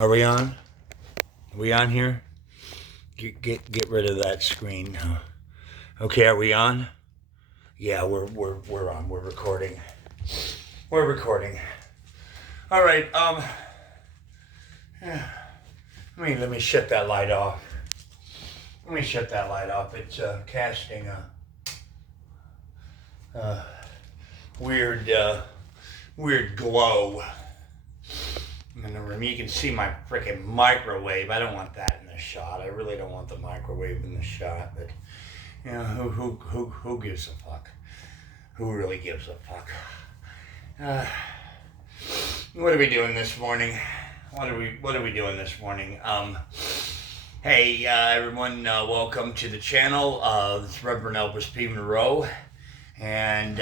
Are we on? Are we on here? Get rid of that screen. Okay, are we on? Yeah, we're on. We're recording. We're recording. All right. Let me shut that light off. Let me shut that light off. It's casting a weird weird glow in the room. You can see my freaking microwave. I don't want that in the shot. I really don't want the microwave in the shot. But who gives a fuck? Who really gives a fuck? What are we doing this morning? What are we doing this morning? Hey everyone, welcome to the channel. This is Reverend Elvis P. Monroe, and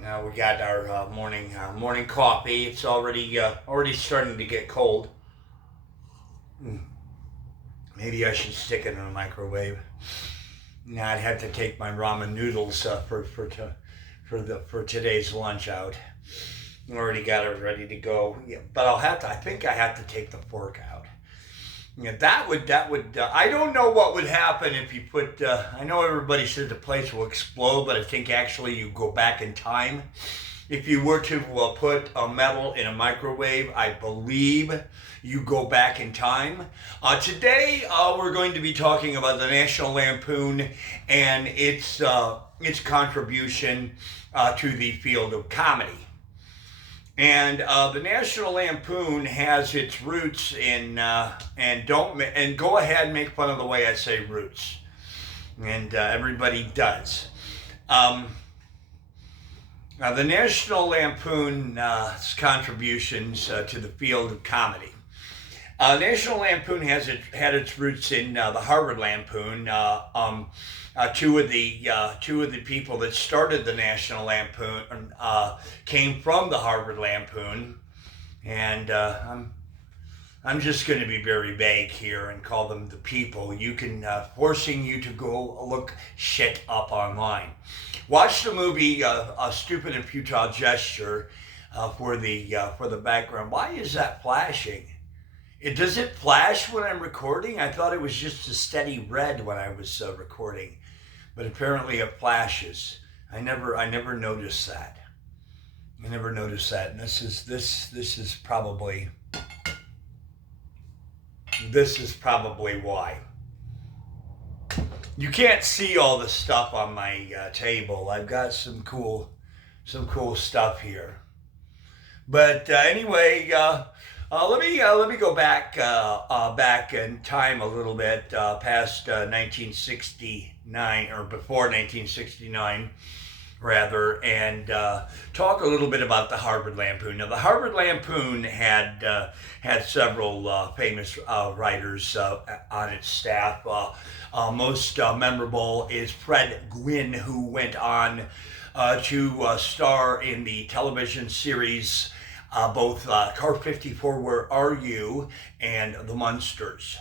now we got our morning coffee. It's already starting to get cold. Maybe I should stick it in a microwave. Now I'd have to take my ramen noodles for today's lunch out. I already got it ready to go. Yeah, but I think I have to take the fork out. Yeah, that would. I don't know what would happen if you put. I know everybody says the place will explode, but I think actually you go back in time. If you were to put a metal in a microwave, I believe you go back in time. Today we're going to be talking about the National Lampoon and its contribution to the field of comedy. And the National Lampoon has its roots in and go ahead and make fun of the way I say roots, and everybody does. The National Lampoon's contributions to the field of comedy. National Lampoon had its roots in the Harvard Lampoon. Two of the people that started the National Lampoon came from the Harvard Lampoon, and I'm just going to be very vague here and call them the people. You can forcing you to go look shit up online. Watch the movie A Stupid and Futile Gesture for the background. Why is that flashing? Does it flash when I'm recording? I thought it was just a steady red when I was recording, but apparently it flashes. I never noticed that. I never noticed that, and this is probably why. You can't see all the stuff on my table. I've got some cool stuff here. But anyway, let me go back in time a little bit past 1969 or before 1969. Rather, and talk a little bit about the Harvard Lampoon. Now, the Harvard Lampoon had several famous writers on its staff. Most memorable is Fred Gwynne, who went on to star in the television series both Car 54, Where Are You, and The Munsters.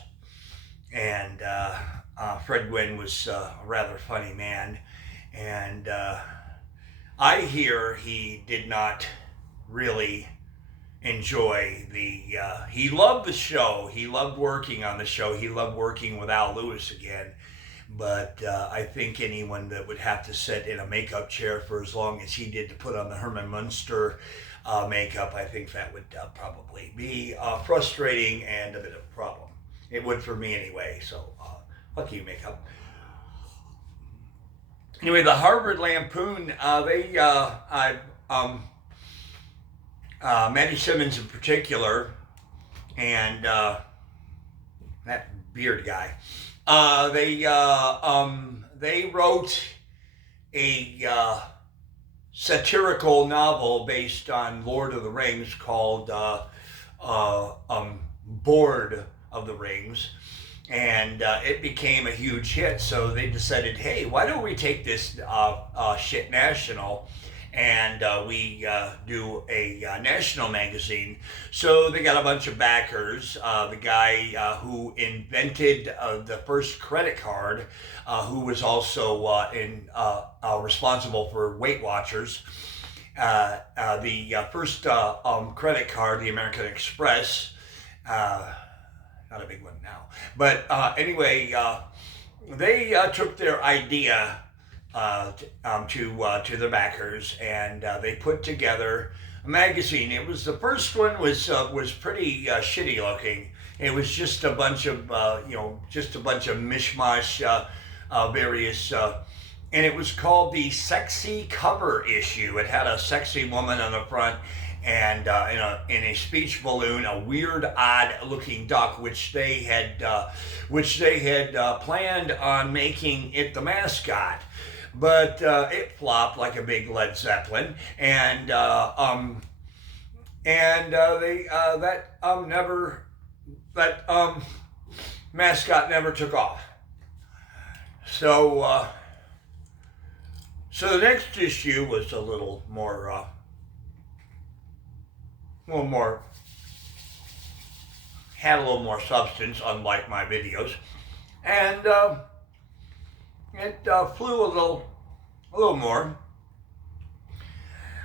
And Fred Gwynne was a rather funny man, and I hear he did not really enjoy he loved the show. He loved working on the show. He loved working with Al Lewis again. But I think anyone that would have to sit in a makeup chair for as long as he did to put on the Herman Munster makeup, I think that would probably be frustrating and a bit of a problem. It would for me anyway. So fuck you, makeup. Anyway, the Harvard Lampoon, Matty Simmons in particular, and that beard guy, they wrote a satirical novel based on Lord of the Rings called Board of the Rings. And it became a huge hit, so they decided, hey, why don't we take this shit national and we do a national magazine. So they got a bunch of backers. The guy who invented the first credit card, who was also responsible for Weight Watchers, The first credit card, the American Express, not a big one now, but anyway, they took their idea to their backers, and they put together a magazine. It was the first one was pretty shitty looking. It was just a bunch of just a bunch of mishmash, various. And it was called the Sexy Cover Issue. It had a sexy woman on the front, and in a speech balloon, a weird, odd-looking duck, which they had planned on making it the mascot, but it flopped like a big Led Zeppelin, and that mascot never took off. So the next issue was a little more had a little more substance, unlike my videos, and it flew a little more.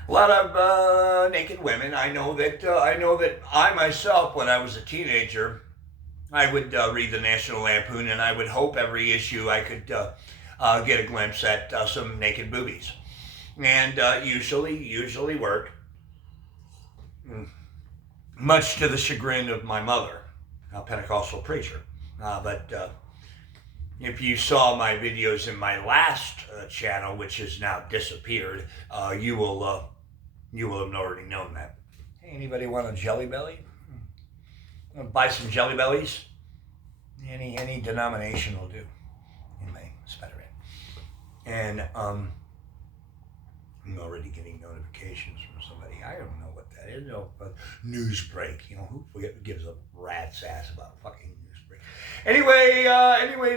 A lot of naked women. I know that I myself, when I was a teenager, I would read the National Lampoon, and I would hope every issue I could get a glimpse at some naked boobies, and usually worked. Much to the chagrin of my mother, a Pentecostal preacher. But if you saw my videos in my last channel, which has now disappeared, you will have already known that. Hey, anybody want a Jelly Belly? Buy some Jelly Bellies? Any denomination will do. Anyway, it's better. And I'm already getting notifications from somebody. I don't know what that is. News break. Who gives a rat's ass about fucking news break? Anyway,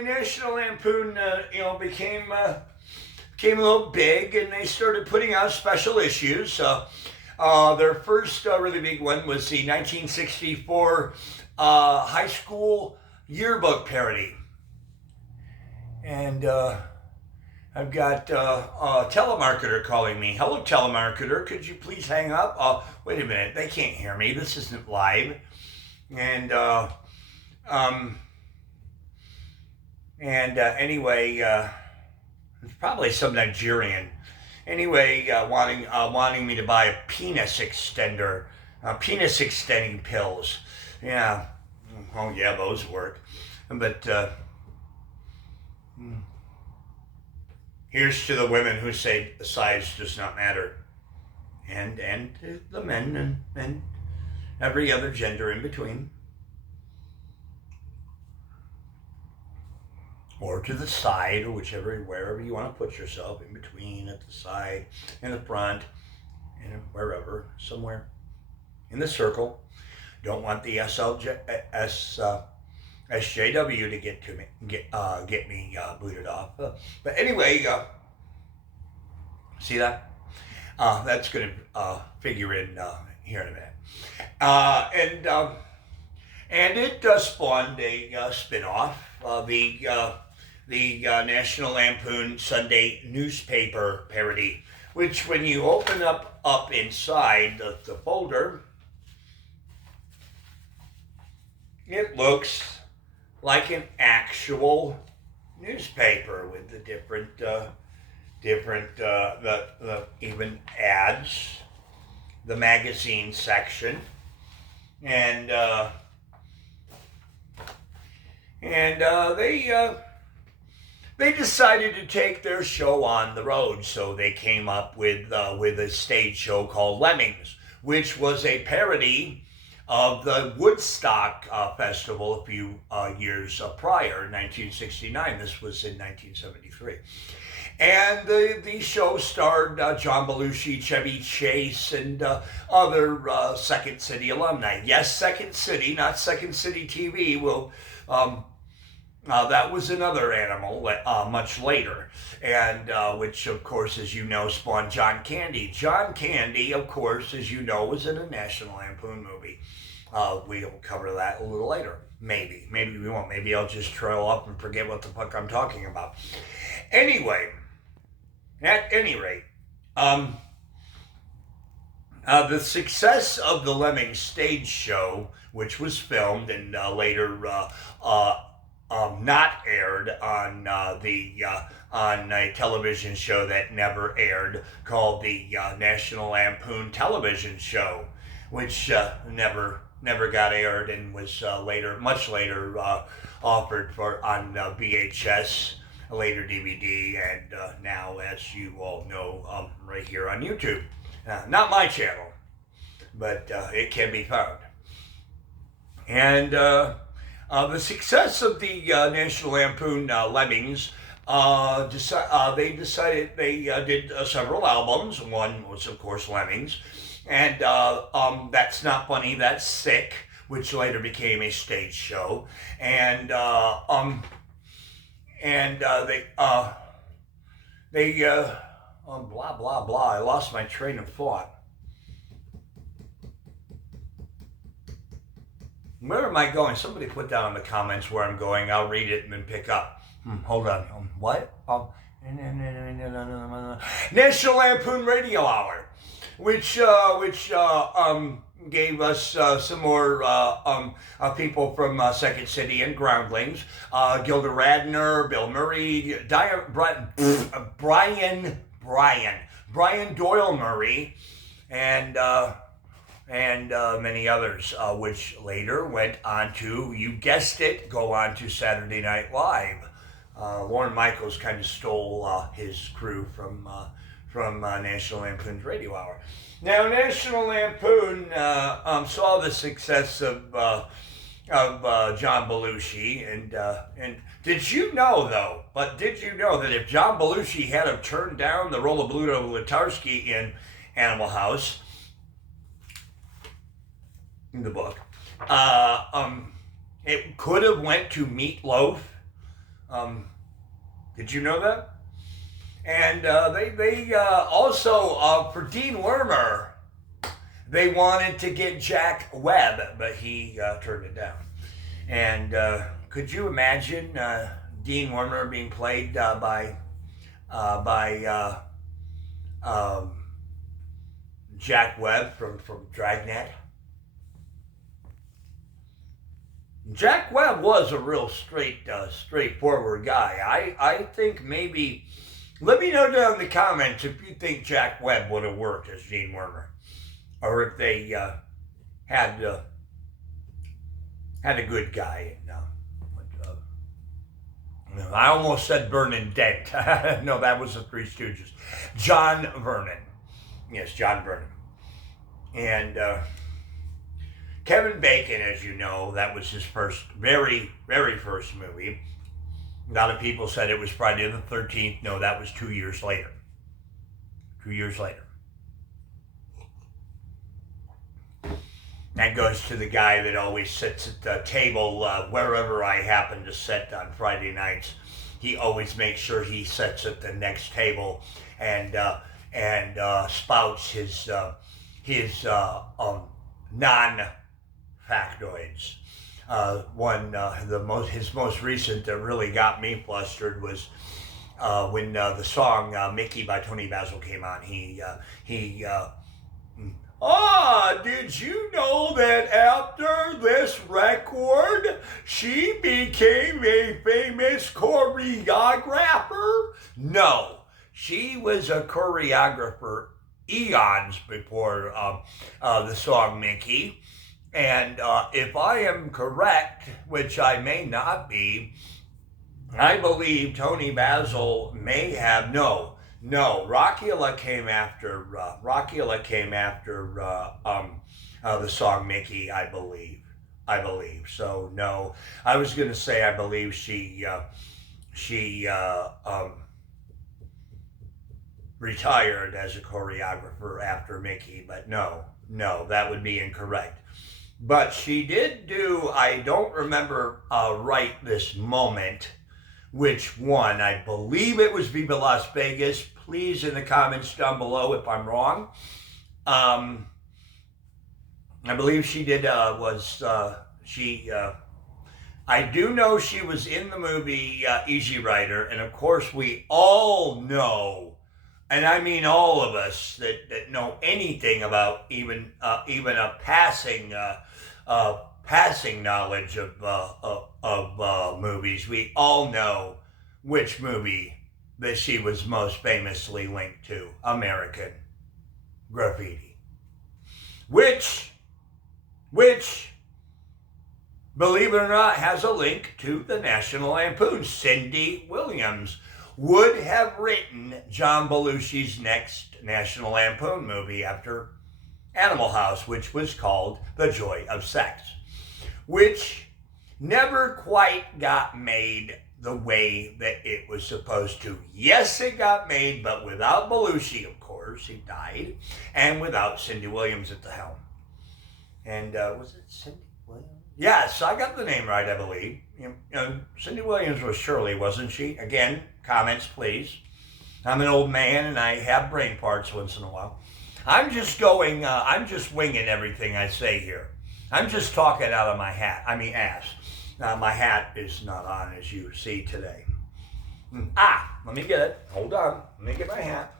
National Lampoon, became a little big, and they started putting out special issues. Their first really big one was the 1964 high school yearbook parody, and I've got a telemarketer calling me. Hello, telemarketer. Could you please hang up? Wait a minute. They can't hear me. This isn't live. And anyway, it's probably some Nigerian. Anyway, wanting me to buy a penis extender, penis extending pills. Yeah. Oh yeah, those work. But here's to the women who say the size does not matter, and the men and every other gender in between, or to the side, or wherever you want to put yourself, in between, at the side, in the front, and wherever, somewhere in the circle. Don't want the SJW to get me booted off. But anyway, see that? That's going to figure in here in a minute. And it spawned a spin-off, the National Lampoon Sunday newspaper parody, which when you open up inside the folder, it looks like an actual newspaper with the different even ads, the magazine section, and they decided to take their show on the road, so they came up with a stage show called Lemmings, which was a parody of the Woodstock Festival a few years prior, 1969. This was in 1973. And the show starred John Belushi, Chevy Chase, and other Second City alumni. Yes, Second City, not Second City TV. That was another animal much later, and which, of course, as you know, spawned John Candy. John Candy, of course, as you know, was in a National Lampoon movie. We'll cover that a little later. Maybe we won't. Maybe I'll just trail up and forget what the fuck I'm talking about. Anyway, at any rate, The success of the Lemmings stage show, which was filmed and later not aired on on a television show that never aired, called the National Lampoon television show, which never got aired and was much later, offered for on VHS, later DVD, and now, as you all know, right here on YouTube. Not my channel, but it can be found. And the success of the National Lampoon Lemmings, they decided they did several albums. One was, of course, Lemmings, and That's Not Funny, That's Sick, which later became a stage show, and they blah blah blah. I lost my train of thought. Where am I going? Somebody put down in the comments where I'm going. I'll read it and then pick up. Hold on. What? National Lampoon Radio Hour, which gave us some more people from Second City and Groundlings. Gilda Radner, Bill Murray, Brian Doyle Murray, and many others, which later went on to, you guessed it, go on to Saturday Night Live. Lorne Michaels kind of stole his crew from National Lampoon's Radio Hour. Now, National Lampoon saw the success of John Belushi, and did you know that if John Belushi had have turned down the role of Bluto Letarski in Animal House, in the book, it could have went to Meatloaf. Did you know that? And they also, for Dean Wormer, they wanted to get Jack Webb, but he turned it down. And could you imagine Dean Wormer being played by Jack Webb from Dragnet? Jack Webb was a real straightforward guy. I think maybe, let me know down in the comments if you think Jack Webb would have worked as Dean Wormer, or if they had a good guy. No, I almost said Vernon Dent. No, that was the Three Stooges. John Vernon. Yes, John Vernon. And Kevin Bacon, as you know, that was his very first movie. A lot of people said it was Friday the 13th. No, that was 2 years later. 2 years later. That goes to the guy that always sits at the table wherever I happen to sit on Friday nights. He always makes sure he sits at the next table and spouts his non-factoids. His most recent that really got me flustered was when the song "Mickey" by Tony Basil came on. Did you know that after this record, she became a famous choreographer? No, she was a choreographer eons before the song "Mickey." And if I am correct, which I may not be, I believe Tony Basil may have, no, Rockula came after the song "Mickey," I believe. So no, I was going to say I believe she retired as a choreographer after Mickey, but no, that would be incorrect. But she did do, I don't remember right this moment which one. I believe it was Viva Las Vegas. Please in the comments down below if I'm wrong. I believe she did, I do know she was in the movie Easy Rider, and of course we all know and I mean all of us that know anything about even a passing knowledge of movies, we all know which movie that she was most famously linked to: American Graffiti, which, believe it or not, has a link to the National Lampoon. Cindy Williams would have written John Belushi's next National Lampoon movie after Animal House, which was called The Joy of Sex, which never quite got made the way that it was supposed to. Yes, it got made, but without Belushi, of course, he died, and without Cindy Williams at the helm. And was it Cindy Williams? Yes, I got the name right, I believe. Cindy Williams was Shirley, wasn't she? Again, comments, please. I'm an old man, and I have brain parts once in a while. I'm just winging everything I say here. I'm just talking out of my ass. My hat is not on, as you see today. Let me get it. Hold on. Let me get my hat.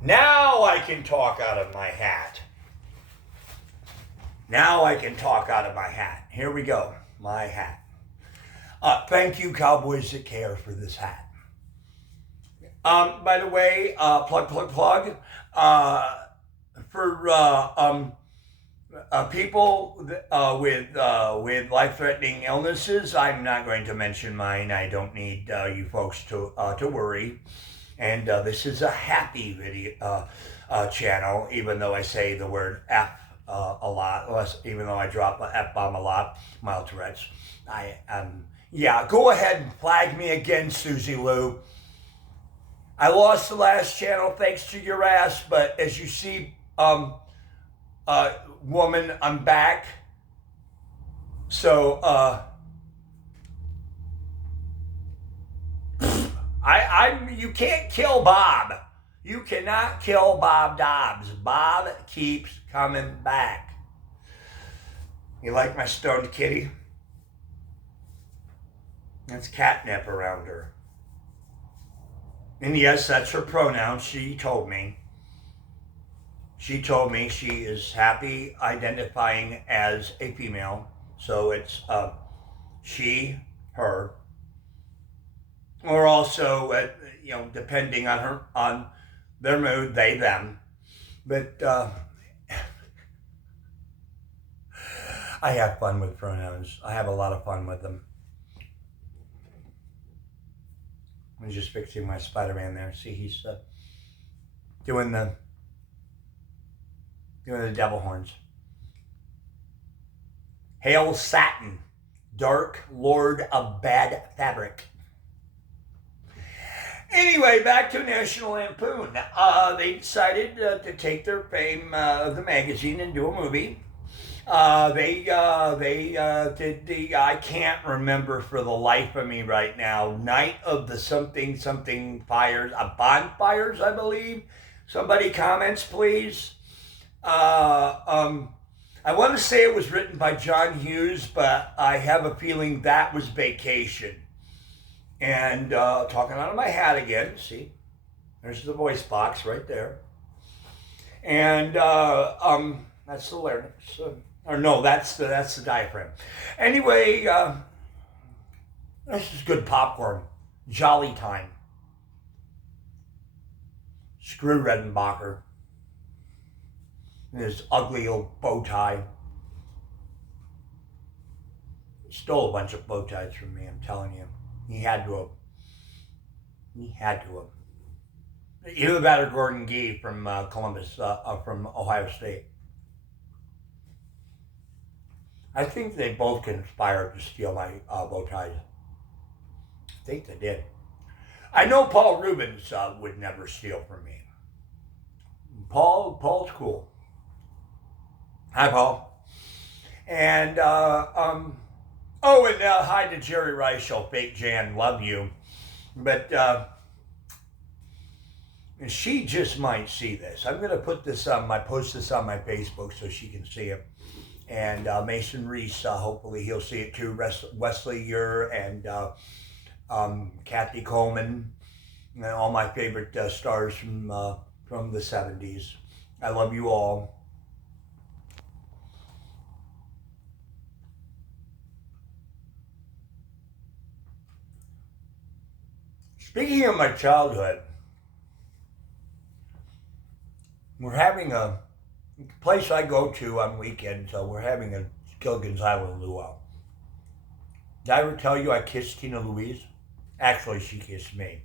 Now I can talk out of my hat. Here we go. My hat. Thank you, Cowboys That Care, for this hat. By the way, plug. For people with life-threatening illnesses, I'm not going to mention mine. I don't need you folks to worry. And this is a happy video channel, even though I say the word F a lot, even though I drop an F-bomb a lot, mild Tourette's. Go ahead and flag me again, Susie Lou. I lost the last channel thanks to your ass, but as you see, woman, I'm back. So, you can't kill Bob. You cannot kill Bob Dobbs. Bob keeps coming back. You like my stoned kitty? That's catnip around her. And yes, that's her pronoun. She told me she is happy identifying as a female. So it's she, her. Or also, depending on their mood, they, them. But I have fun with pronouns. I have a lot of fun with them. I'm just fixing my Spider-Man there. See, he's doing the devil horns. Hail Satin, Dark Lord of Bad Fabric. Anyway, back to National Lampoon. They decided to take their fame of the magazine and do a movie. They did the, I can't remember for the life of me right now, Night of the something fires, bonfires, I believe. Somebody comments, please. I want to say it was written by John Hughes, but I have a feeling that was Vacation. And talking out of my hat again, see, there's the voice box right there. And that's the larynx. Or no, that's the diaphragm. Anyway, this is good popcorn. Jolly time. Screw Redenbacher. And his ugly old bow tie. He stole a bunch of bow ties from me, I'm telling you. He had to have. Either that or Gordon Gee from Columbus, from Ohio State. I think they both conspired to steal my bow ties. I think they did. I know Paul Rubens would never steal from me. Paul's cool. Hi, Paul. And hi to Jerry Reichel, fake Jan, love you. But she just might see this. I'm going to post this on my Facebook so she can see it. And Mason Reese, hopefully he'll see it too. Wesley Ure and Kathy Coleman, and all my favorite stars from the 70s. I love you all. Speaking of my childhood, we're having a place I go to on weekends. We're having a Gilligan's Island luau. Did I ever tell you I kissed Tina Louise? Actually, she kissed me.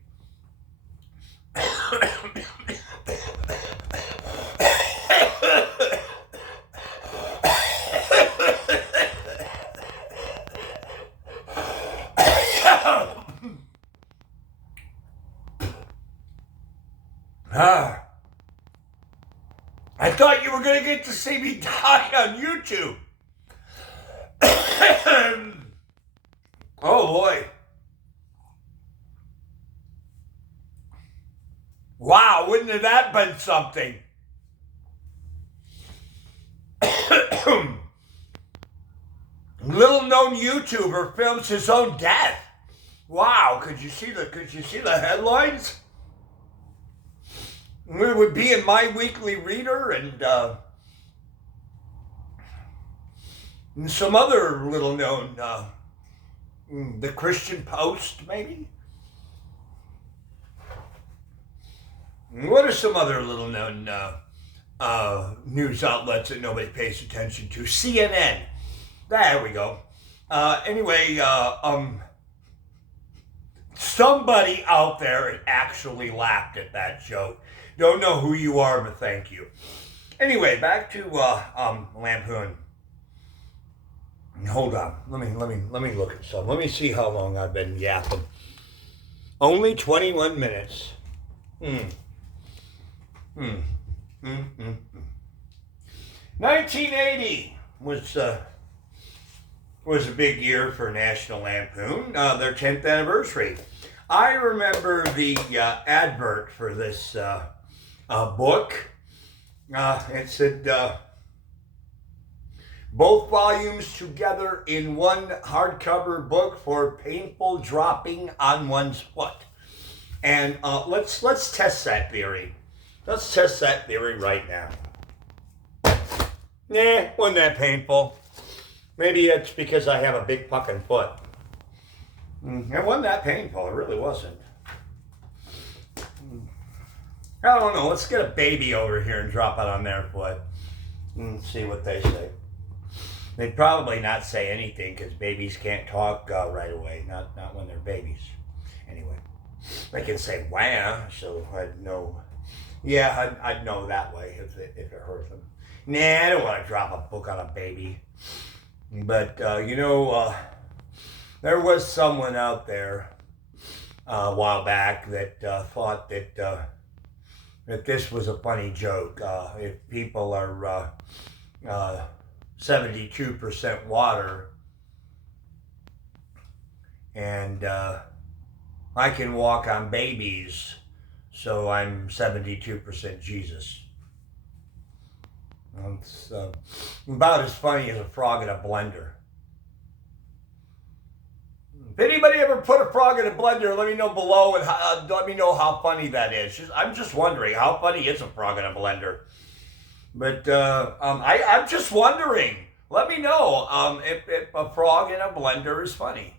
I thought you were going to get to see me die on YouTube. Oh boy. Wow, wouldn't have that been something? Little known YouTuber films his own death. Wow, could you see the headlines? It would be in My Weekly Reader and some other little known, the Christian Post, maybe? What are some other little known news outlets that nobody pays attention to? CNN. There we go. Anyway, somebody out there actually laughed at that joke. Don't know who you are, but thank you. Anyway, back to Lampoon. Hold on. Let me look at some. Let me see how long I've been yapping. Only 21 minutes. 1980 was a big year for National Lampoon. Their 10th anniversary. I remember the advert for this book. It said, both volumes together in one hardcover book for painful dropping on one's foot. And let's test that theory. Let's test that theory right now. Nah, wasn't that painful. Maybe it's because I have a big fucking foot. It wasn't that painful. It really wasn't. I don't know. Let's get a baby over here and drop it on their foot and see what they say. They'd probably not say anything because babies can't talk right away. Not when they're babies. Anyway, they can say "wah," so I'd know. Yeah, I'd know that way if it hurt them. Nah, I don't want to drop a book on a baby. But there was someone out there a while back that thought that this was a funny joke. If people are 72% water and I can walk on babies, so I'm 72% Jesus. It's about as funny as a frog in a blender. If anybody ever put a frog in a blender, let me know below and let me know how funny that is. I'm just wondering, how funny is a frog in a blender? But I'm just wondering. Let me know if a frog in a blender is funny.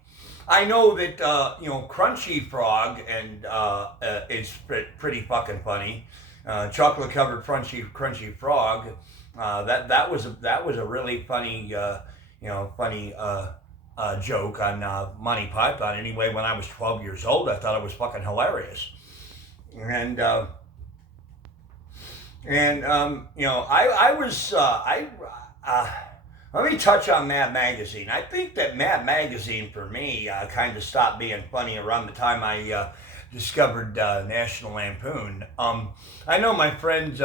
I know that Crunchy Frog and is pretty fucking funny. Chocolate covered crunchy frog. That was a really funny joke on Monty Python. Anyway, when I was 12 years old, I thought it was fucking hilarious. And let me touch on Mad Magazine. I think that Mad Magazine, for me, kind of stopped being funny around the time I discovered National Lampoon. I know my friends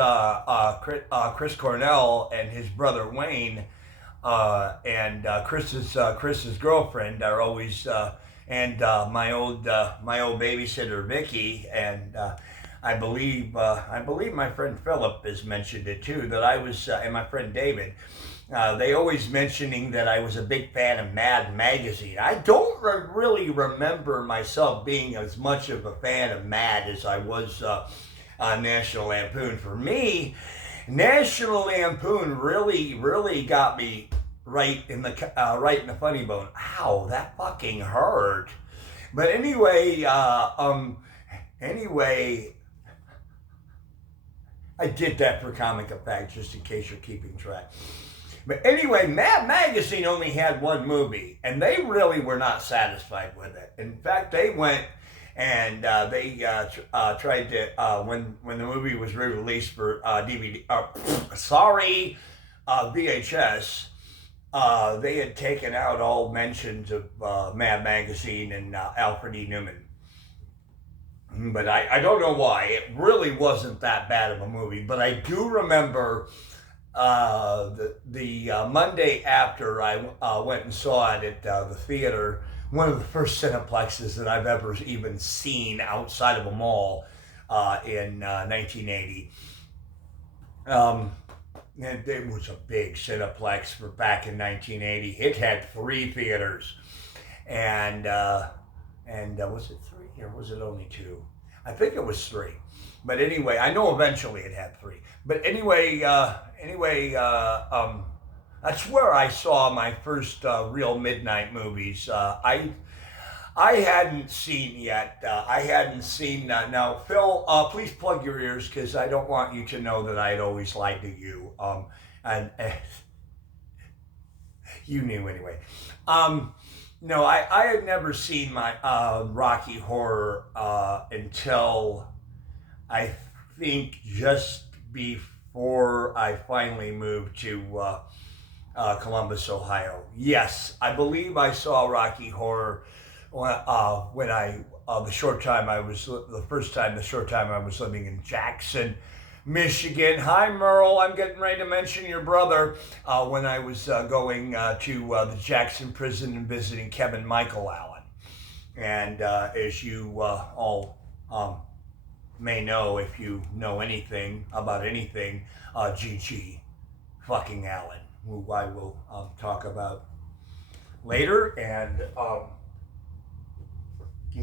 Chris Cornell and his brother Wayne and Chris's girlfriend are always and my old babysitter Vicky and I believe my friend Philip has mentioned it too, that I was and my friend David, They always mentioning that I was a big fan of Mad Magazine. I don't really remember myself being as much of a fan of Mad as I was on National Lampoon. For me, National Lampoon really got me right in the funny bone. Ow, that fucking hurt. But anyway, I did that for comic effect, just in case you're keeping track. But anyway, Mad Magazine only had one movie, and they really were not satisfied with it. In fact, they went and they tried to, when the movie was re-released for DVD, VHS, they had taken out all mentions of Mad Magazine and Alfred E. Newman. But I don't know why. It really wasn't that bad of a movie. But I do remember the Monday after I went and saw it at the theater, one of the first cineplexes that I've ever even seen outside of a mall in 1980. It was a big cineplex for back in 1980. It had 3 theaters, and was it 3 or was it only 2? I think it was 3. But anyway, I know eventually it had 3. But anyway, that's where I saw my first real midnight movies. I hadn't seen yet. I hadn't seen now. Phil, please plug your ears because I don't want you to know that I'd always lied to you. And you knew anyway. No, I had never seen my Rocky Horror until I think just before I finally moved to Columbus, Ohio. Yes, I believe I saw Rocky Horror when the short time I was living in Jackson, Michigan. Hi, Merle. I'm getting ready to mention your brother when I was going to the Jackson prison and visiting Kevin Michael Allen. And as you all may know, if you know anything about anything, G.G. fucking Allen, who I will talk about later. And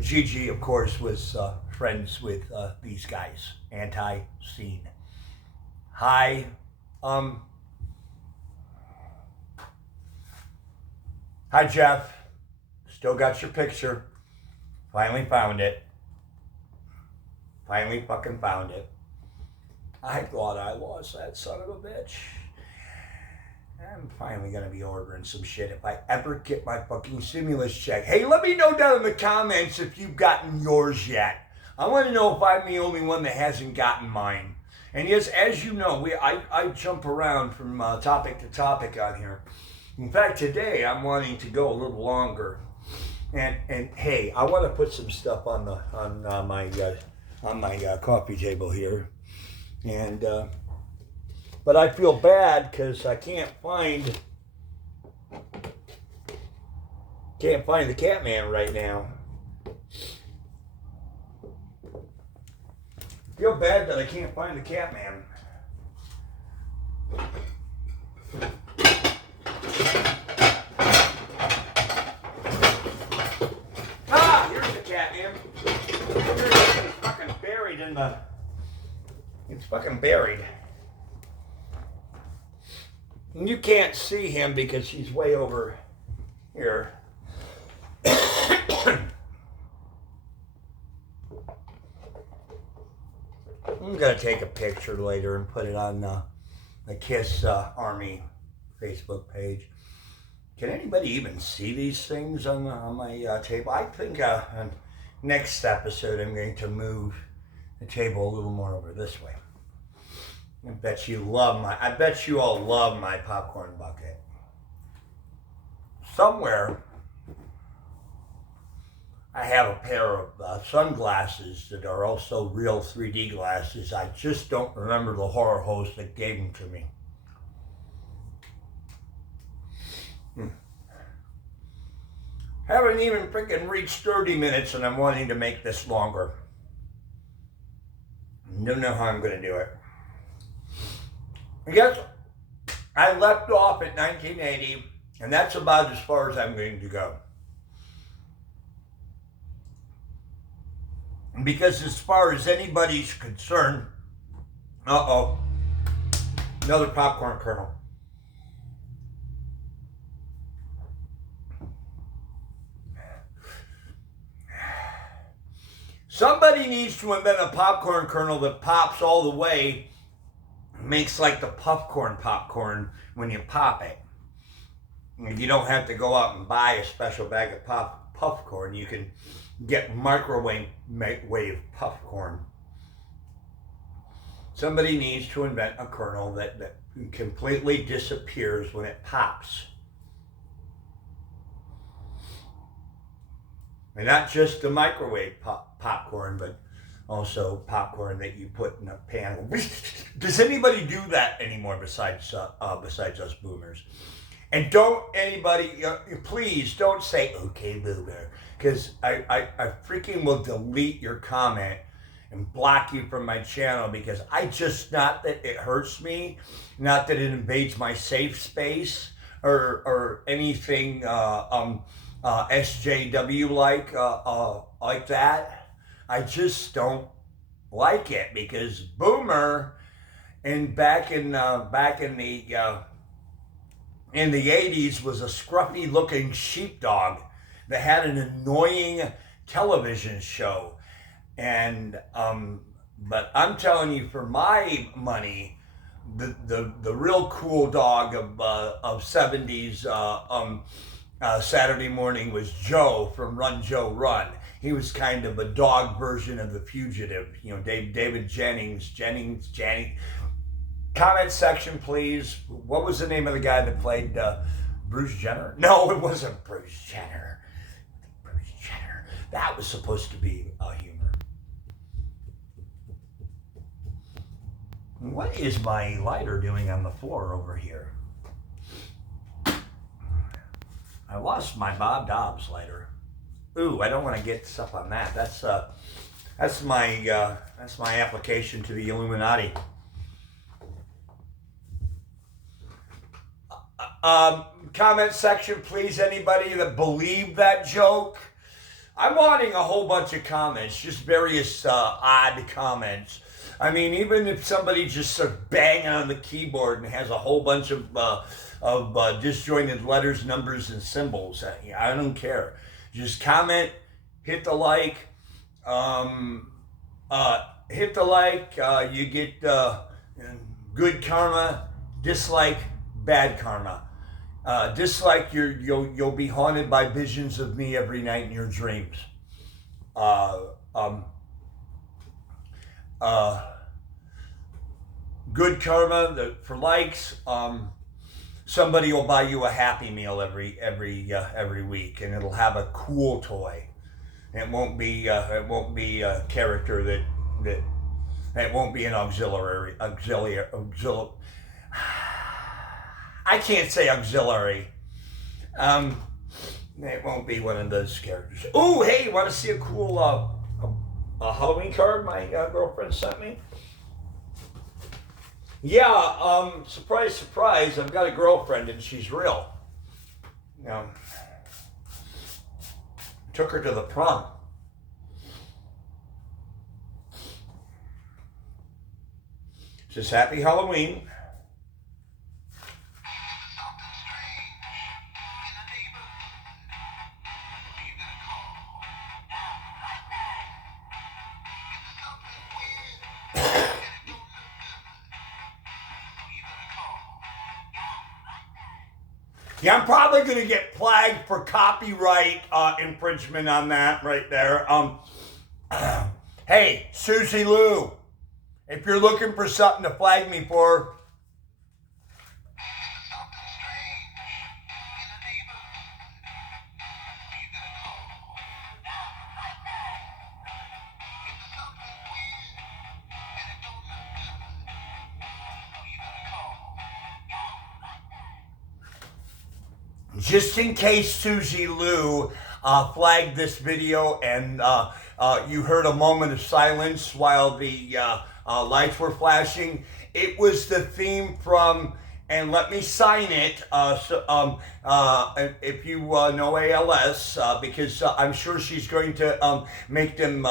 Gigi, of course, was friends with these guys. Anti-scene. Hi. Hi, Jeff. Still got your picture. Finally found it. Finally fucking found it. I thought I lost that son of a bitch. I'm finally going to be ordering some shit if I ever get my fucking stimulus check. Hey, let me know down in the comments if you've gotten yours yet. I want to know if I'm the only one that hasn't gotten mine. And yes, as you know, I jump around from topic to topic on here. In fact, today I'm wanting to go a little longer. And hey, I want to put some stuff on my coffee table here. And but I feel bad because I can't find the Catman right now. I feel bad that I can't find the Catman. Ah, here's the Catman. It's fucking buried in the. It's fucking buried. And you can't see him because he's way over here. I'm going to take a picture later and put it on the KISS Army Facebook page. Can anybody even see these things on my table? I think next episode I'm going to move the table a little more over this way. I bet you all love my popcorn bucket. Somewhere I have a pair of sunglasses that are also real 3D glasses. I just don't remember the horror host that gave them to me. Haven't even freaking reached 30 minutes and I'm wanting to make this longer. Don't know how I'm going to do it. I guess I left off at 1980, and that's about as far as I'm going to go. Because as far as anybody's concerned, another popcorn kernel. Somebody needs to invent a popcorn kernel that pops all the way, makes like the popcorn when you pop it. You don't have to go out and buy a special bag of popcorn. You can get microwave popcorn. Somebody needs to invent a kernel that completely disappears when it pops. And not just the microwave popcorn, but also popcorn that you put in a pan. Does anybody do that anymore besides us boomers? And don't anybody, please don't say, okay, boomer, because I freaking will delete your comment and block you from my channel, because not that it hurts me, not that it invades my safe space or anything SJW like that. I just don't like it, because boomer, and back in the 80s, was a scruffy looking sheepdog that had an annoying television show. And but I'm telling you, for my money, the real cool dog of 70s Saturday morning was Joe from Run Joe Run. He was kind of a dog version of the fugitive. David Jennings. Comment section, please. What was the name of the guy that played Bruce Jenner? No, it wasn't Bruce Jenner. That was supposed to be humor. What is my lighter doing on the floor over here? I lost my Bob Dobbs lighter. Ooh, I don't want to get stuff on that. That's my application to the Illuminati. Comment section, please. Anybody that believed that joke? I'm wanting a whole bunch of comments, just various odd comments. I mean, even if somebody just starts banging on the keyboard and has a whole bunch of disjointed letters, numbers, and symbols, I don't care. Just comment, hit the like. Hit the like. You get good karma. Dislike, bad karma. Dislike, you'll be haunted by visions of me every night in your dreams. Good karma for likes. Somebody will buy you a Happy Meal every week, and it'll have a cool toy. It won't be a character that it won't be an auxiliary. I can't say auxiliary. It won't be one of those characters. Oh, hey, want to see a cool a Halloween card my girlfriend sent me? Yeah, surprise, surprise, I've got a girlfriend and she's real. Took her to the prom. It says, Happy Halloween. Yeah, I'm probably going to get flagged for copyright infringement on that right there. Hey, Susie Lou, if you're looking for something to flag me for, just in case Susie Lou flagged this video and you heard a moment of silence while the lights were flashing, it was the theme from and let me sign it. If you know ALS, because I'm sure she's going to make them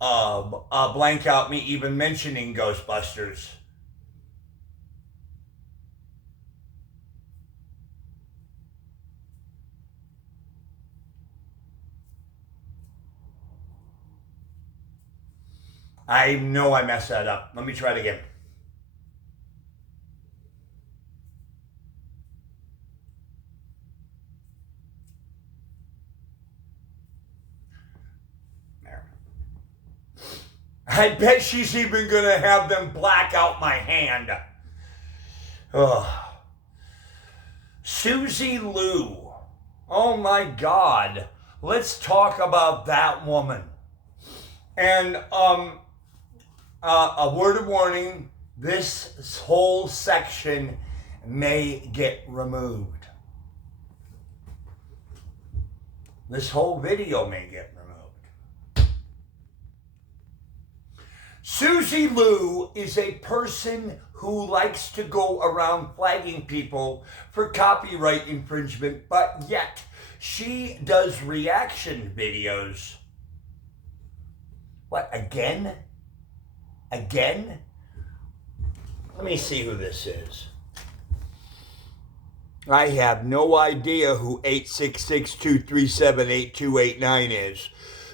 blank out me even mentioning Ghostbusters. I know I messed that up. Let me try it again. There. I bet she's even going to have them black out my hand. Ugh. Susie Lou. Oh my God. Let's talk about that woman. And a word of warning, this whole section may get removed. This whole video may get removed. Susie Lou is a person who likes to go around flagging people for copyright infringement, but yet she does reaction videos. What, again? Again? Let me see who this is. I have no idea who 866-237-8289 is.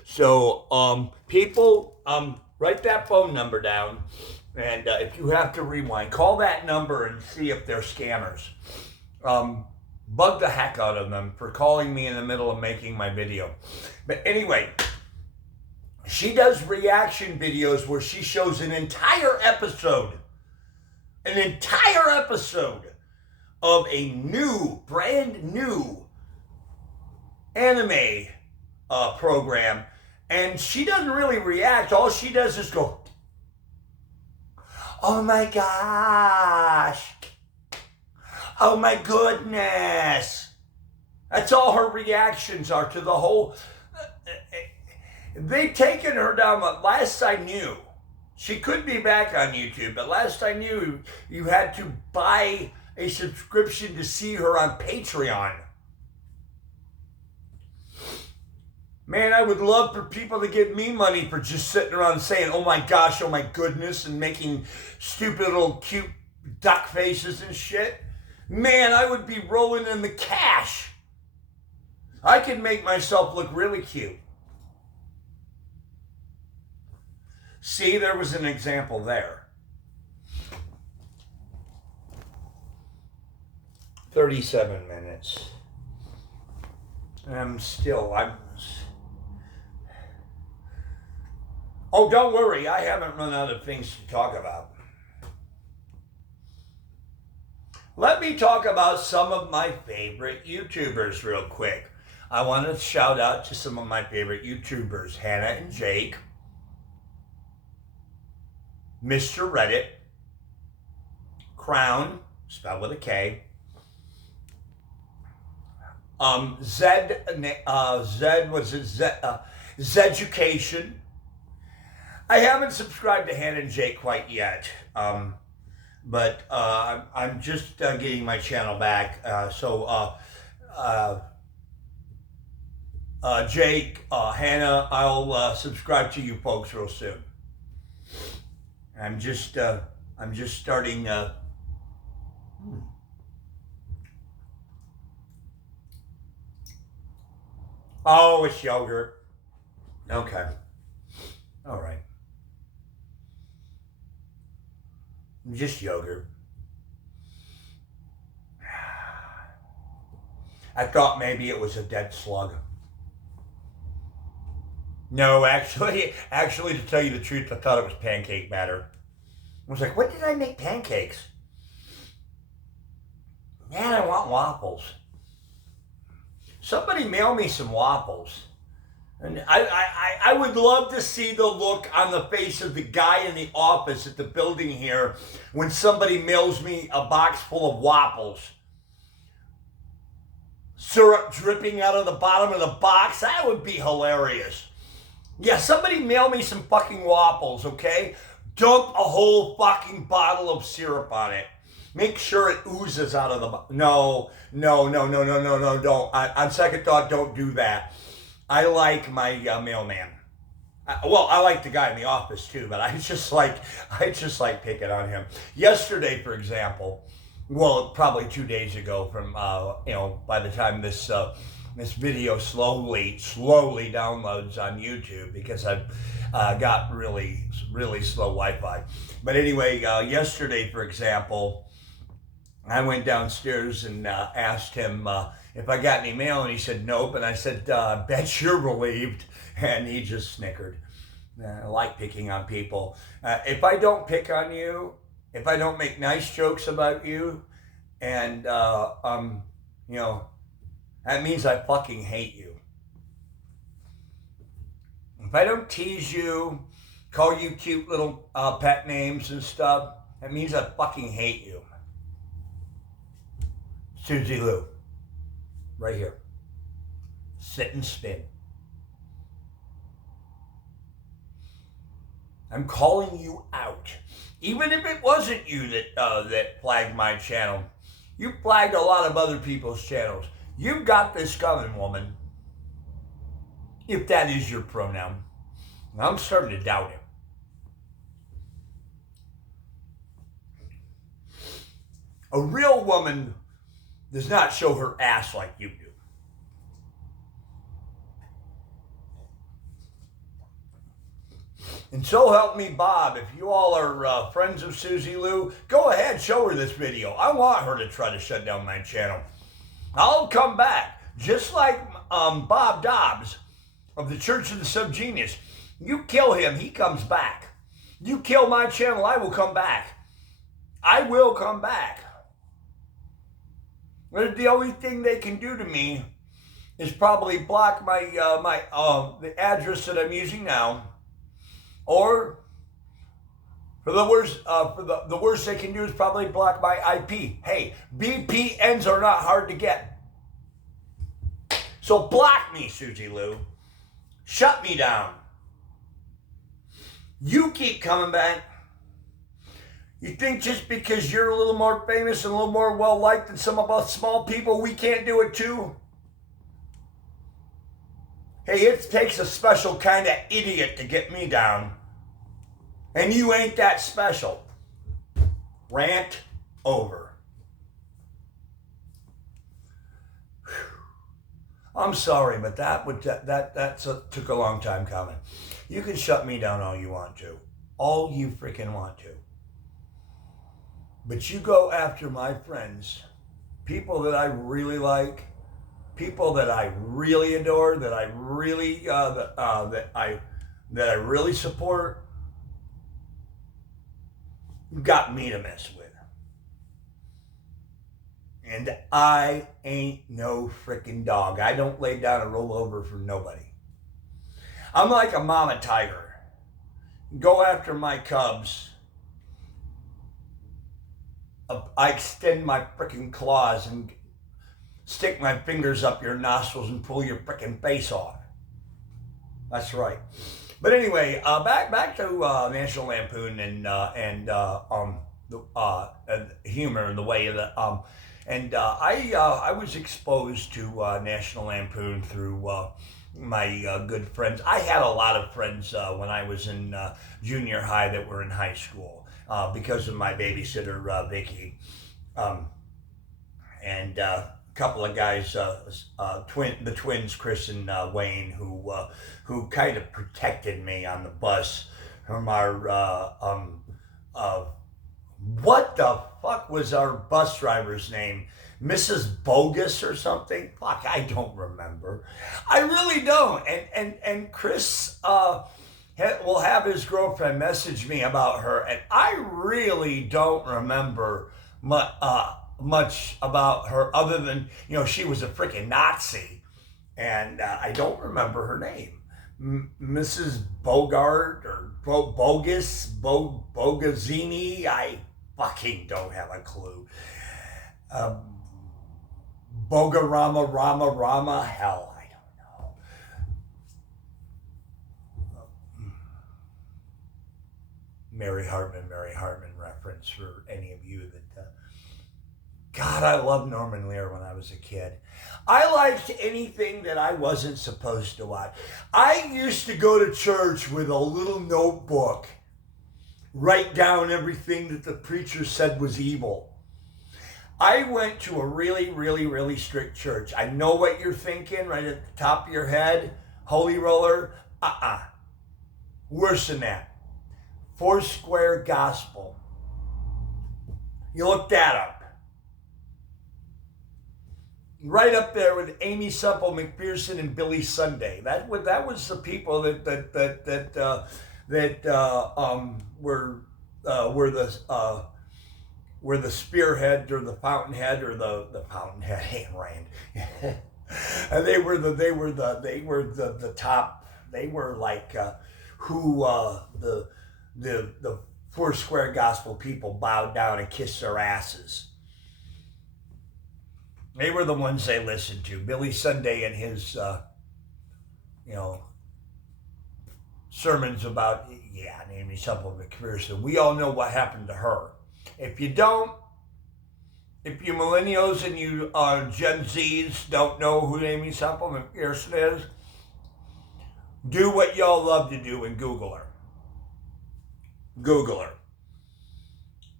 So, people, write that phone number down. And if you have to rewind, call that number and see if they're scammers. Bug the heck out of them for calling me in the middle of making my video. But anyway, she does reaction videos where she shows an entire episode of a new, brand new anime program. And she doesn't really react. All she does is go, oh my gosh. Oh my goodness. That's all her reactions are to the whole. They've taken her down. Last I knew, she could be back on YouTube, but last I knew, you had to buy a subscription to see her on Patreon. Man, I would love for people to give me money for just sitting around saying, oh my gosh, oh my goodness, and making stupid little cute duck faces and shit. Man, I would be rolling in the cash. I could make myself look really cute. See, there was an example there. 37 minutes. Oh, don't worry, I haven't run out of things to talk about. Let me talk about some of my favorite YouTubers real quick. I want to shout out to some of my favorite YouTubers, Hannah and Jake, Mr. Reddit, Crown, spelled with a K, Zeducation. I haven't subscribed to Hannah and Jake quite yet, but I'm just getting my channel back. Jake, Hannah, I'll subscribe to you folks real soon. I'm just starting. Oh, it's yogurt. Okay. All right. Just yogurt. I thought maybe it was a dead slug. No, actually, to tell you the truth, I thought it was pancake batter. I was like, when did I make pancakes? Man, I want waffles. Somebody mail me some waffles. And I would love to see the look on the face of the guy in the office at the building here when somebody mails me a box full of waffles. Syrup dripping out of the bottom of the box. That would be hilarious. Yeah, somebody mail me some fucking waffles, okay? Dump a whole fucking bottle of syrup on it. Make sure it oozes out of the no, don't. On second thought, don't do that. I like my mailman. I like the guy in the office too, but I just like picking on him. Yesterday, for example, well, probably 2 days ago, from by the time this video slowly downloads on YouTube, because I've got really slow Wi-Fi. But anyway, yesterday, for example, I went downstairs and asked him if I got any mail, and he said nope. And I said, bet you're relieved. And he just snickered. I like picking on people. If I don't pick on you, if I don't make nice jokes about you, and that means I fucking hate you. If I don't tease you, call you cute little pet names and stuff, that means I fucking hate you. Susie Lou, right here. Sit and spin. I'm calling you out. Even if it wasn't you that flagged my channel, you flagged a lot of other people's channels. You've got this coming, woman. If that is your pronoun. I'm starting to doubt it. A real woman does not show her ass like you do. And so help me, Bob, if you all are friends of Susie Lou, go ahead, show her this video. I want her to try to shut down my channel. I'll come back, just like Bob Dobbs of the Church of the Subgenius. You kill him, he comes back. You kill my channel, I will come back. I will come back. The only thing they can do to me is probably block my the address that I'm using now. Or, for the worst, the worst they can do is probably block my IP. Hey, VPNs are not hard to get. So block me, Susie Lou. Shut me down. You keep coming back. You think just because you're a little more famous and a little more well-liked than some of us small people, we can't do it too? Hey, it takes a special kind of idiot to get me down. And you ain't that special. Rant over. I'm sorry, but that took a long time coming. You can shut me down all you want to. All you freaking want to. But you go after my friends, people that I really like, people that I really adore, that I really that I really support. You got me to mess with. And I ain't no freaking dog. I don't lay down and roll over for nobody. I'm like a mama tiger. Go after my cubs. I extend my freaking claws and stick my fingers up your nostrils and pull your freaking face off. That's right. But anyway, back to National Lampoon and the humor and the way that I was exposed to National Lampoon through my good friends. I had a lot of friends when I was in junior high that were in high school because of my babysitter Vicky, and a couple of guys, the twins Chris and Wayne, who kind of protected me on the bus from our what the fuck was our bus driver's name? Mrs. Bogus or something? Fuck, I don't remember. I really don't. And Chris will have his girlfriend message me about her, and I really don't remember much about her other than, she was a freaking Nazi, and I don't remember her name. Mrs. Bogart or Bogazzini, I fucking don't have a clue. Rama, hell, I don't know. Mary Hartman reference for any of you that God, I loved Norman Lear when I was a kid. I liked anything that I wasn't supposed to watch. I used to go to church with a little notebook, write down everything that the preacher said was evil. I went to a really, really, really strict church. I know what you're thinking right at the top of your head. Holy roller. Worse than that. Foursquare Gospel. You look that up. Right up there with Amy Semple McPherson and Billy Sunday. That was the people that were the spearhead or the fountainhead or the fountainhead. Hey, Rand. And they were the top. They were like the Foursquare Gospel people bowed down and kissed their asses. They were the ones they listened to. Billy Sunday and his, sermons about, Amy Semple McPherson. We all know what happened to her. If you don't, if you millennials and you Gen Zs don't know who Amy Semple McPherson is, do what y'all love to do and Google her. Google her.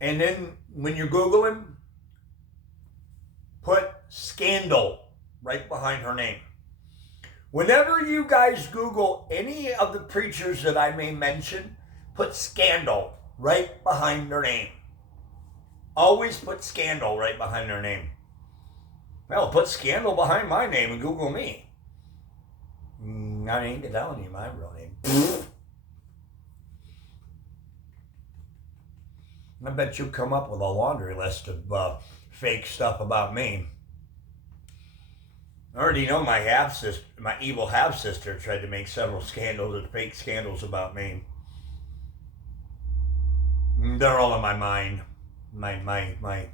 And then when you're Googling, put scandal right behind her name. Whenever you guys Google any of the preachers that I may mention, put scandal right behind their name. Always put scandal right behind their name. Well, put scandal behind my name and Google me. I ain't telling you my real name. I bet you'll come up with a laundry list of fake stuff about me. I already know my evil half-sister tried to make several fake scandals about me. They're all in my mind. My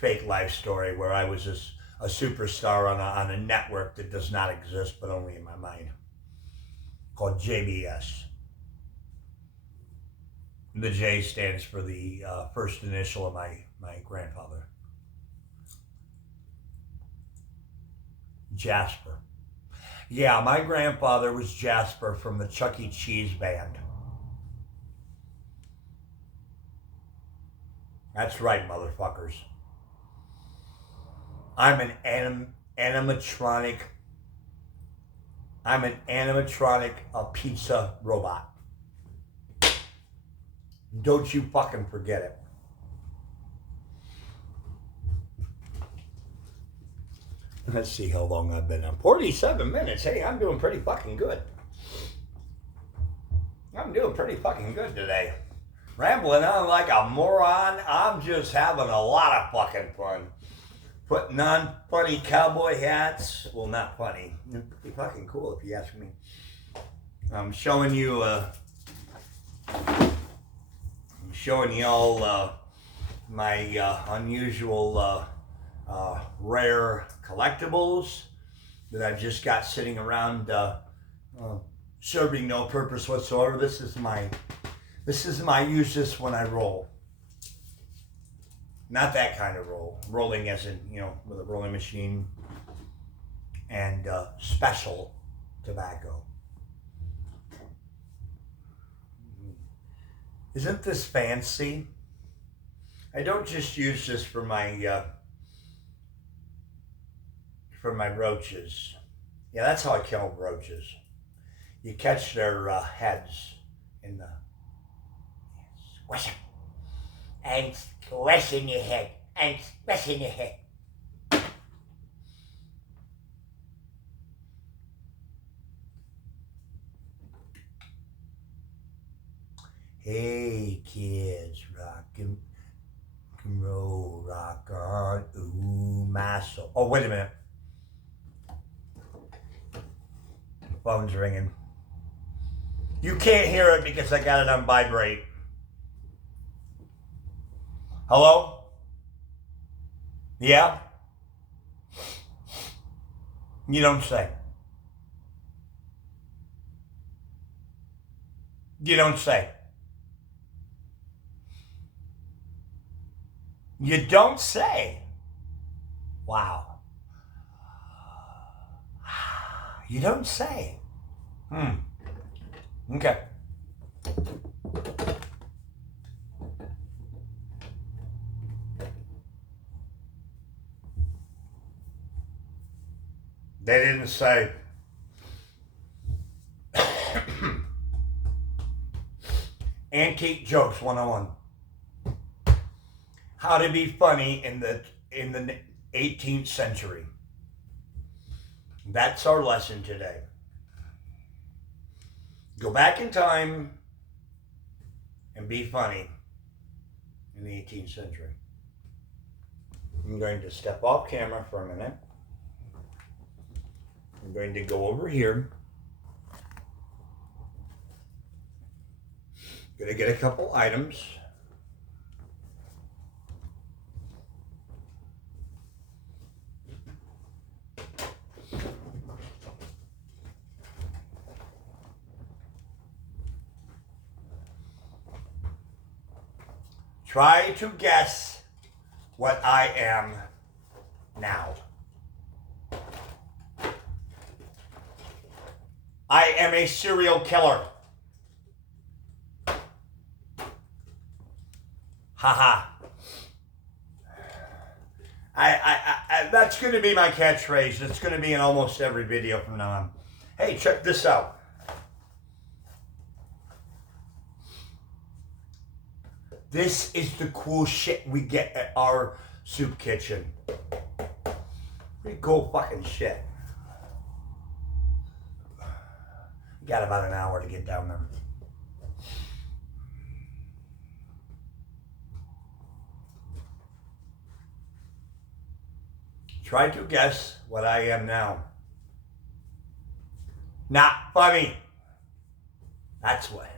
fake life story where I was just a superstar on a network that does not exist but only in my mind, called JBS. The J stands for the first initial of my grandfather. Jasper. Yeah, my grandfather was Jasper from the Chuck E. Cheese band. That's right, motherfuckers. I'm an animatronic pizza robot. Don't you fucking forget it. Let's see how long I've been on. 47 minutes. Hey, I'm doing pretty fucking good. I'm doing pretty fucking good today. Rambling on like a moron. I'm just having a lot of fucking fun. Putting on funny cowboy hats. Well, not funny. It'd be fucking cool if you ask me. I'm showing you y'all my unusual rare collectibles that I've just got sitting around serving no purpose whatsoever. This is my I use this when I roll. Not that kind of roll. Rolling as in, with a rolling machine and special tobacco. Isn't this fancy? I don't just use this for my roaches. Yeah, that's how I kill roaches. You catch their heads in the squish them and squishing your head and squishing your head. Hey kids, rock and roll, rock on, ooh my soul. Oh, wait a minute. The phone's ringing. You can't hear it because I got it on vibrate. Hello? Yeah? You don't say. You don't say. You don't say. Wow. You don't say. Okay. They didn't say. Antique Jokes 101. How to be funny in the 18th century. That's our lesson today. Go back in time and be funny in the 18th century. I'm going to step off camera for a minute. I'm going to go over here. Going to get a couple items. Try to guess what I am now. I am a serial killer. Haha. That's going to be my catchphrase. It's going to be in almost every video from now on. Hey, check this out. This is the cool shit we get at our soup kitchen. Pretty cool fucking shit. Got about an hour to get down there. Try to guess what I am now. Not funny. That's what.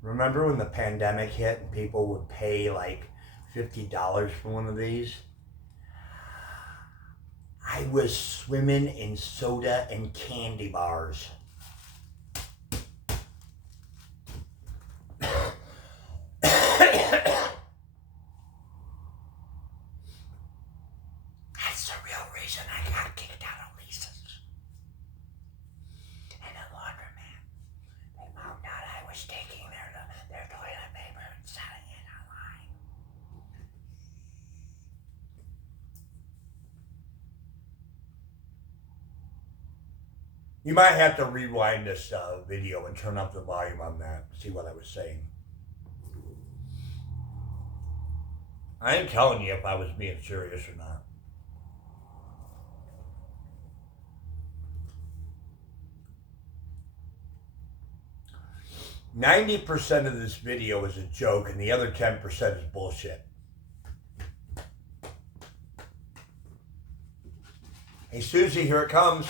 Remember when the pandemic hit and people would pay like $50 for one of these? I was swimming in soda and candy bars. That's the real reason I got kicked out of Lisa's. And the laundromat, they found out I was taking their toilet paper and selling it online. You might have to rewind this video and turn up the volume on that, see what I was saying. I ain't telling you if I was being serious or not. %90 of this video is a joke and the other 10% is bullshit. Hey Susie, here it comes.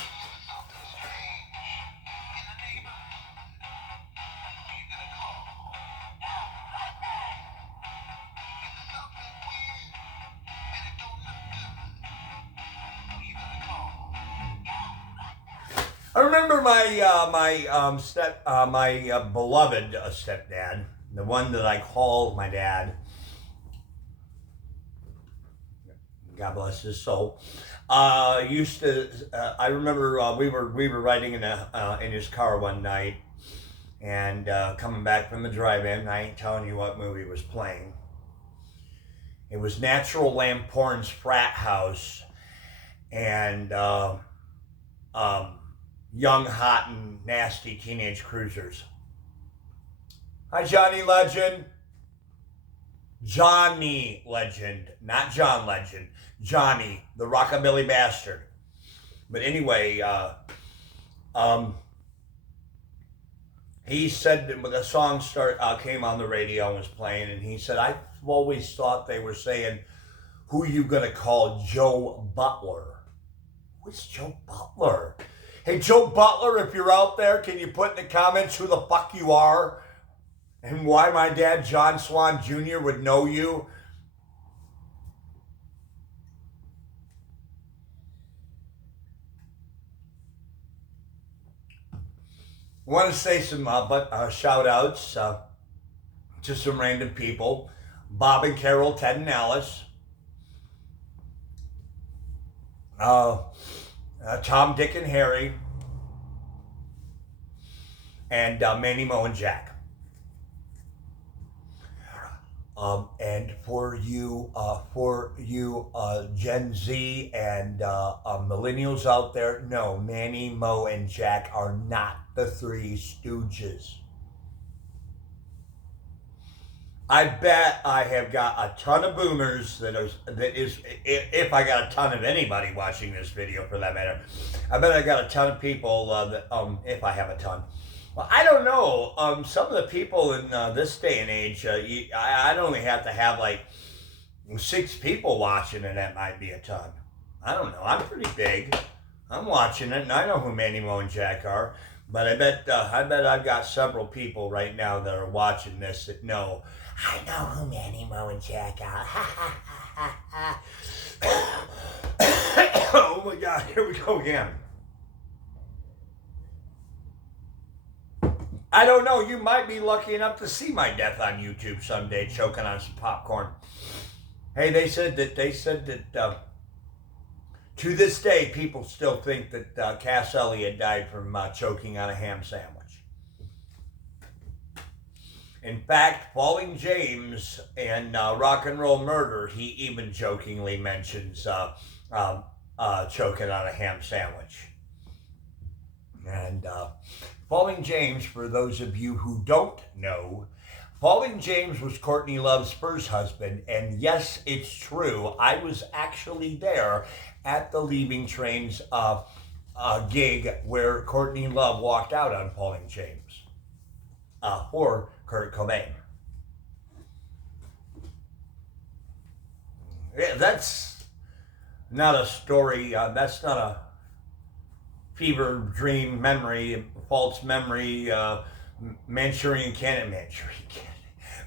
I remember my beloved stepdad, the one that I called my dad. God bless his soul. Used to. I remember we were riding in his car one night, and coming back from the drive-in. I ain't telling you what movie was playing. It was Natural Lampoon's Frat House, and Young, Hot, and Nasty Teenage Cruisers. Hi, Johnny Legend. Johnny Legend, not John Legend. Johnny, the rockabilly bastard. But anyway, he said when the song came on the radio and was playing, and he said, I've always thought they were saying, who you gonna call Joe Butler? Who's Joe Butler? Hey, Joe Butler, if you're out there, can you put in the comments who the fuck you are? And why my dad, John Swan Jr., would know you? I want to say some shout outs to some random people. Bob and Carol, Ted and Alice. Tom, Dick, and Harry. And Manny, Mo, and Jack. And for you Gen Z and millennials out there, no, Manny, Mo, and Jack are not the Three Stooges. I bet I have got a ton of boomers if I got a ton of anybody watching this video for that matter. I bet I got a ton of people if I have a ton. Well, I don't know. Some of the people in this day and age, I'd only have to have like 6 people watching, and that might be a ton. I don't know. I'm pretty big. I'm watching it, and I know who Manny, Mo, and Jack are. But I bet I've got several people right now that are watching this that know. I know who Manny, Mo, and Jack are. Oh my God! Here we go again. I don't know. You might be lucky enough to see my death on YouTube someday, choking on some popcorn. Hey, they said that to this day, people still think that Cass Elliot died from choking on a ham sandwich. In fact, Falling James in Rock and Roll Murder, he even jokingly mentions choking on a ham sandwich. And Falling James, for those of you who don't know, Falling James was Courtney Love's first husband, and yes, it's true. I was actually there at the Leaving Trains gig where Courtney Love walked out on Falling James for Kurt Cobain. Yeah, that's not a story. That's not a fever dream memory, false memory, Manchurian Candidate,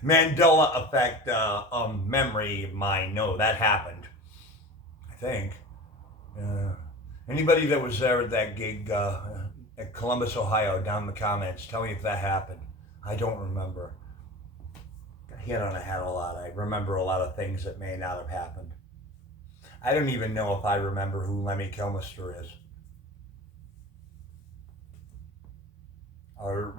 Mandela effect memory of mine. No, that happened. I think. Anybody that was there at that gig at Columbus, Ohio, down in the comments, tell me if that happened. I don't remember. Got hit on the head a lot. I remember a lot of things that may not have happened. I don't even know if I remember who Lemmy Kilmister is. Or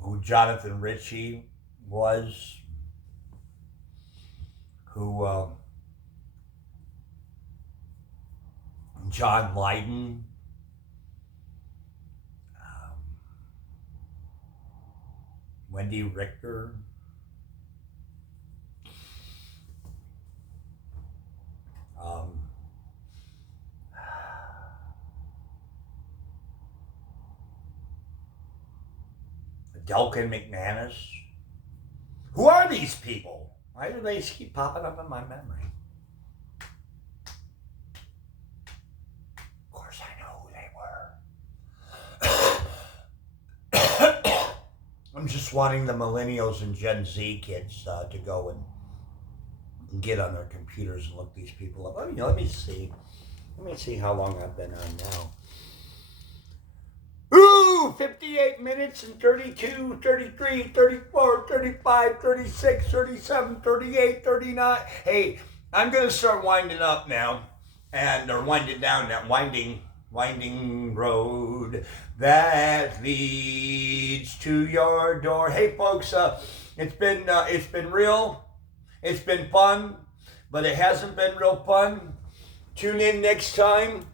who Jonathan Ritchie was, who John Lydon, Wendy Richter, Delkin McManus. Who are these people? Why do they keep popping up in my memory? Of course I know who they were. I'm just wanting the millennials and Gen Z kids to go and get on their computers and look these people up. Let me see. Let me see how long I've been on now. Ooh, 58 minutes and 32, 33, 34, 35, 36, 37, 38, 39. Hey, I'm going to start winding up now. Or winding down now. Winding road that leads to your door. Hey, folks, it's been real. It's been fun, but it hasn't been real fun. Tune in next time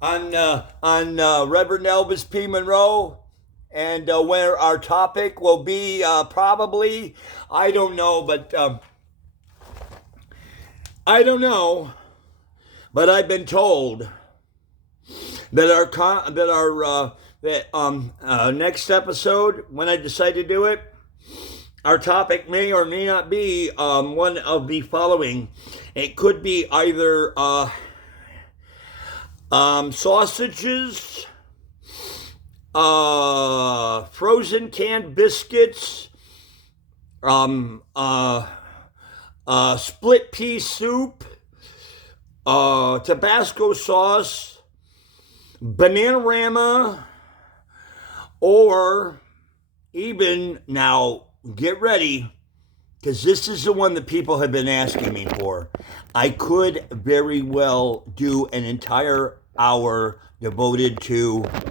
on Reverend Elvis P. Monroe, and where our topic will be probably, I don't know, but I've been told that our next episode, when I decide to do it, our topic may or may not be one of the following. It could be either sausages, frozen canned biscuits, split pea soup, Tabasco sauce, Bananarama, or even, now get ready, because this is the one that people have been asking me for. I could very well do an entire hour devoted to